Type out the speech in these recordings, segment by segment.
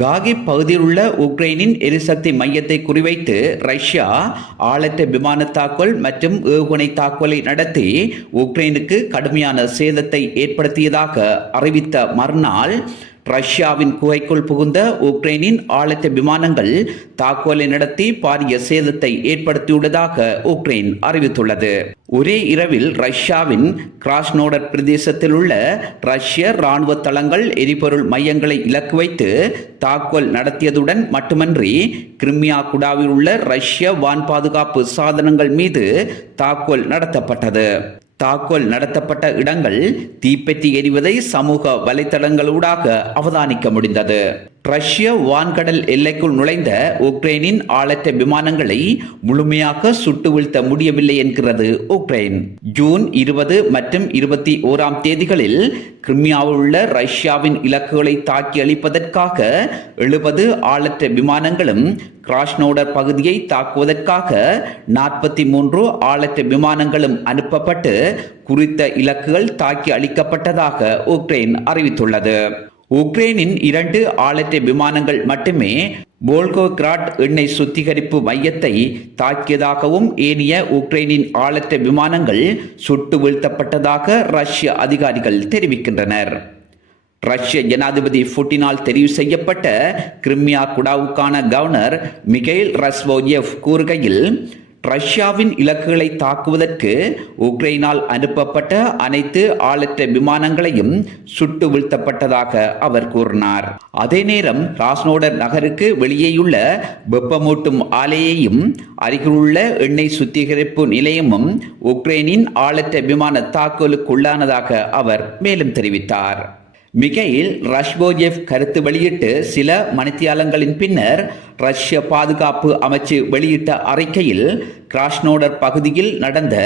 காகிப் பகுதியில் உள்ள உக்ரைனின் எரிசக்தி மையத்தை குறிவைத்து ரஷ்யா ஆளற்ற விமான தாக்குதல் மற்றும் ஏவுகணை தாக்குதலை நடத்தி உக்ரைனுக்கு கடுமையான சேதத்தை ஏற்படுத்தியதாக அறிவித்த மறுநாள் ரஷ்யாவின் குகைக்குள் புகுந்த உக்ரைனின் ஆளற்ற விமானங்கள் தாக்குதலை நடத்தி பாரிய சேதத்தை ஏற்படுத்தியுள்ளதாக உக்ரைன் அறிவித்துள்ளது. ஒரே இரவில் ரஷ்யாவின் கிராஸ்னோடர் பிரதேசத்தில் உள்ள ரஷ்ய இராணுவ தளங்கள் எரிபொருள் மையங்களை இலக்கு வைத்து தாக்குதல் நடத்தியதுடன் மட்டுமன்றி கிரிமியா குடாவில் உள்ள ரஷ்ய வான் பாதுகாப்பு சாதனங்கள் மீது தாக்குதல் நடத்தப்பட்டது. தாக்குதல் நடத்தப்பட்ட இடங்கள் தீப்பெட்டி எரிவதை சமூக வலைத்தளங்களூடாக அவதானிக்க முடிந்தது. ரஷ்ய வான்கடல் எல்லைக்குள் நுழைந்த உக்ரைனின் ஆளற்ற விமானங்களை முழுமையாக சுட்டு வீழ்த்த முடியவில்லை என்கிறது உக்ரைன். ஜூன் 20 மற்றும் 21 தேதிகளில் கிரிமியாவில் உள்ள ரஷ்யாவின் இலக்குகளை தாக்கி அளிப்பதற்காக 70 ஆளற்ற விமானங்களும் கிராஸ்னோடர் பகுதியை தாக்குவதற்காக 43 ஆளற்ற விமானங்களும் அனுப்பப்பட்டு குறித்த இலக்குகள் தாக்கி அளிக்கப்பட்டதாக உக்ரைன் அறிவித்துள்ளது. உக்ரைனின் 2 ஆளற்ற விமானங்கள் மட்டுமே போல்கோகிராட் எண்ணெய் சுத்திகரிப்பு மையத்தை தாக்கியதாகவும் ஏனைய உக்ரைனின் ஆளற்ற விமானங்கள் சுட்டு வீழ்த்தப்பட்டதாக ரஷ்ய அதிகாரிகள் தெரிவிக்கின்றனர். ரஷ்ய ஜனாதிபதி புட்டினால் தெரிவு செய்யப்பட்ட கிரிமியா குடாவுக்கான கவர்னர் மிகைல் ரஸ்வோயேவ் கூறுகையில், ரஷ்யாவின் இலக்குகளை தாக்குவதற்கு உக்ரைனால் அனுப்பப்பட்ட அனைத்து ஆளற்ற விமானங்களையும் சுட்டு வீழ்த்தப்பட்டதாக அவர் கூறினார். அதே நேரம் கிராஸ்னோடர் நகருக்கு வெளியேயுள்ள வெப்பமூட்டும் ஆலையையும் அருகிலுள்ள எண்ணெய் சுத்திகரிப்பு நிலையமும் உக்ரைனின் ஆளற்ற விமான தாக்குதலுக்குள்ளானதாக அவர் மேலும் தெரிவித்தார். மிகைல் ரஷ்போஜேவ் கருத்து வெளியிட்டு சில மணித்தியாலங்களின் பின்னர் ரஷ்ய பாதுகாப்பு அமைச்சு வெளியிட்ட அறிக்கையில், கிராஸ்னோடர் பகுதியில் நடந்த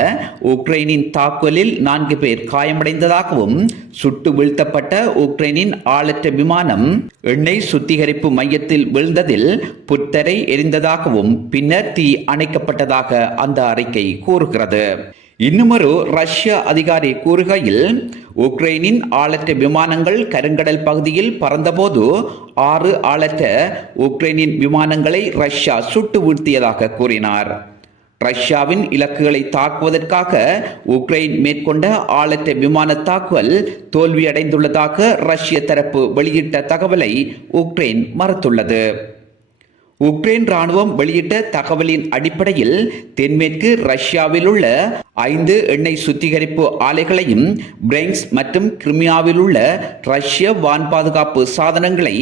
உக்ரைனின் தாக்குதலில் 4 பேர் காயமடைந்ததாகவும் சுட்டு வீழ்த்தப்பட்ட உக்ரைனின் ஆளற்ற விமானம் எண்ணெய் சுத்திகரிப்பு மையத்தில் விழுந்ததில் புத்தரை எரிந்ததாகவும் பின்னர் தீ அணைக்கப்பட்டதாக அந்த அறிக்கை கூறுகிறது. இன்னுமொரு ரஷ்ய அதிகாரி கூறுகையில், உக்ரைனின் ஆளற்ற விமானங்கள் கருங்கடல் பகுதியில் பறந்தபோது 6 ஆளற்ற உக்ரைனின் விமானங்களை ரஷ்யா சுட்டு வீழ்த்தியதாக கூறினார். ரஷ்யாவின் இலக்குகளை தாக்குவதற்காக உக்ரைன் மேற்கொண்ட ஆளற்ற விமான தாக்குதல் தோல்வியடைந்துள்ளதாக ரஷ்ய தரப்பு வெளியிட்ட தகவலை உக்ரைன் மறுத்துள்ளது. உக்ரைன் ராணுவம் வெளியிட்ட தகவலின் அடிப்படையில் தென்மேற்கு ரஷ்யாவில் உள்ள 5 எண்ணெய் சுத்திகரிப்பு ஆலைகளையும் பிரெங்ஸ் மற்றும் கிரிமியாவில் உள்ள ரஷ்ய வான் பாதுகாப்பு சாதனங்களை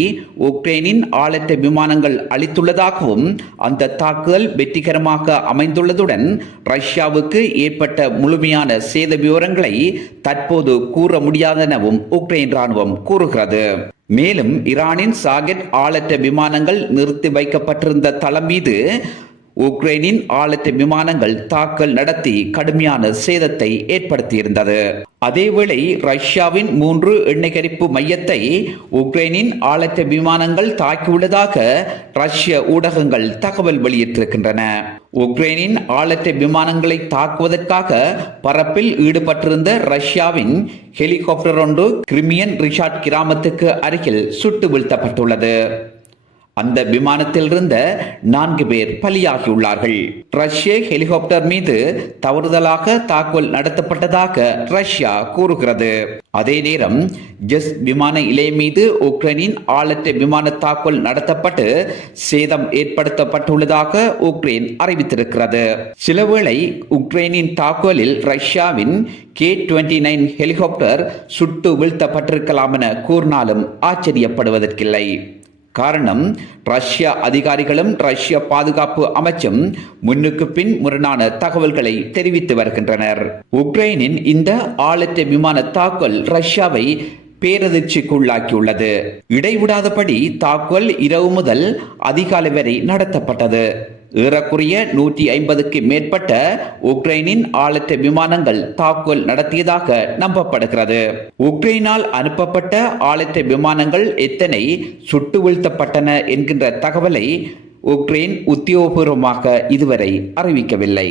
உக்ரைனின் ஆளற்ற விமானங்கள் அளித்துள்ளதாகவும் அந்த தாக்குதல் வெற்றிகரமாக அமைந்துள்ளதுடன் ரஷ்யாவுக்கு ஏற்பட்ட முழுமையான சேத விவரங்களை தற்போது கூற முடியாதெனவும் உக்ரைன் ராணுவம் கூறுகிறது. மேலும் ஈரானின் சாகெட் ஆளற்ற விமானங்கள் நிறுத்தி வைக்கப்பட்டிருந்த தளம் மீது உக்ரைனின் ஆளற்ற விமானங்கள் தாக்குதல் நடத்தி கடுமையான சேதத்தை ஏற்படுத்தியிருந்தது. அதேவேளை ரஷ்யாவின் 3 எண்ணெய் கரிப்பு மையத்தை உக்ரைனின் ஆளற்ற விமானங்கள் தாக்கியுள்ளதாக ரஷ்ய ஊடகங்கள் தகவல் வெளியிட்டிருக்கின்றன. உக்ரைனின் ஆளற்ற விமானங்களை தாக்குவதற்காக பறப்பில் ஈடுபட்டிருந்த ரஷ்யாவின் ஹெலிகாப்டர் ஒன்று கிரிமியன் ரிஷாட் கிராமத்துக்கு அருகில் சுட்டு வீழ்த்தப்பட்டுள்ளது. அந்த விமானத்தில் இருந்த 4 பேர் பலியாகியுள்ளார்கள். ரஷ்ய ஹெலிகாப்டர் மீது தவறுதலாக தாக்குதல் நடத்தப்பட்டதாக ரஷ்யா கூறுகிறது. அதே நேரம் ஜெஸ் விமான நிலையம் மீது உக்ரைனின் ஆளற்ற விமான தாக்குதல் நடத்தப்பட்டு சேதம் ஏற்படுத்தப்பட்டுள்ளதாக உக்ரைன் அறிவித்திருக்கிறது. சிலவேளை உக்ரைனின் தாக்குதலில் ரஷ்யாவின் K-29 ஹெலிகாப்டர் சுட்டு வீழ்த்தப்பட்டிருக்கலாம் என கூறினாலும் ஆச்சரியப்படுவதற்கில்லை. காரணம், ரஷ்ய அதிகாரிகளும் ரஷ்ய பாதுகாப்பு அமைச்சும் முன்னுக்கு பின் முரணான தகவல்களை தெரிவித்து வருகின்றனர். உக்ரைனின் இந்த ஆளற்ற விமான தாக்குதல் ரஷ்யாவை பேரதிர்ச்சிக்குள்ளாக்கியுள்ளது. இடைவிடாதபடி தாக்குதல் இரவு முதல் அதிகாலை வரை நடத்தப்பட்டது. ஏறக்குறைய 150க்கு மேற்பட்ட உக்ரைனின் ஆளற்ற விமானங்கள் தாக்குதல் நடத்தியதாக நம்பப்படுகிறது. உக்ரைனால் அனுப்பப்பட்ட ஆளற்ற விமானங்கள் எத்தனை சுட்டு வீழ்த்தப்பட்டன என்கின்ற தகவலை உக்ரைன் உத்தியோகபூர்வமாக இதுவரை அறிவிக்கவில்லை.